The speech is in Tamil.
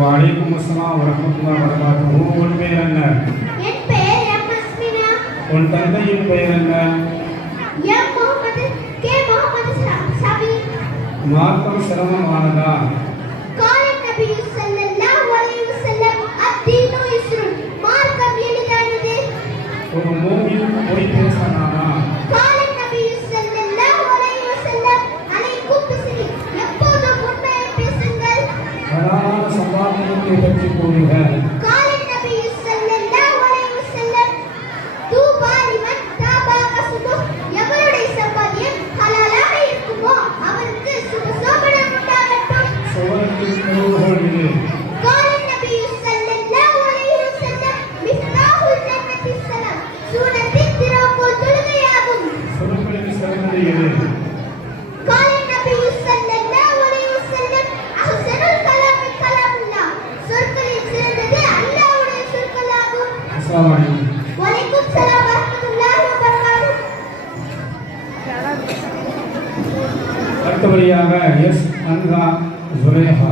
வலைக்கும் அஸ்ஸலாம் வரஹ்மத்துல்லாஹி வபரகாத்துஹு. உன் பெயர் என்ன? என் பெயர் எம் அஸ்மினா. உன் தந்தையின் பெயர் என்ன? M Muhammad K Muhammad Shafi. மார்க்கம் சிரமமானதா? கால நபி ஸல்லல்லாஹு அலைஹி வஸல்லம் அத்தீனு யுஸ்ருன். மார்க்கம் எளிதானது. ஒரு மூமின் பொய் பேசலாமா? கால நபி ஸல்லல்லாஹு அலைஹி வஸல்லம் அலைக்கும் பிஸ்ஸிக். எப்போதும் உண்மையை பேசுங்கள். ஹலாலான சம்பாத்தியத்தை பற்றி கூறுக. கால நபி ஸல்லல்லாஹு அலைஹி வஸல்லம் தூபா லிமன் தாபா கஸ்பு. எவருடைய சம்பாத்தியம் ஹலாலாக இருக்குமோ அவருக்கு சுபசோபனம் உண்டாகட்டும். சுவனத்தின் கதவுகள் இது. கால நபி ஸல்லல்லாஹு அலைஹி வஸல்லம் மிஃப்தாஹுல் ஜன்னத்தி ஸலாம். சூனத்தின் திறவுகோல் தொழுகையாகும். சொற்களுக்கு சிறந்தது எது? கால நபி ஸல்லல்லாஹு அலைஹி வஸல்லம் அஹ்ஸனுல் கலாமி கலாமுல்லாஹ். சொற்களில் சிறந்தது அல்லாஹ்வுடைய சொற்களாகும். அஸ்ஸலாமு அலைக்கும். வலைக்கும் ஸலாம் வரஹ்மத்துல்லாஹி வபரகாத்துஹு. அடுத்தபடியாக எஸ் அன்ஹா ஜுலேஹா.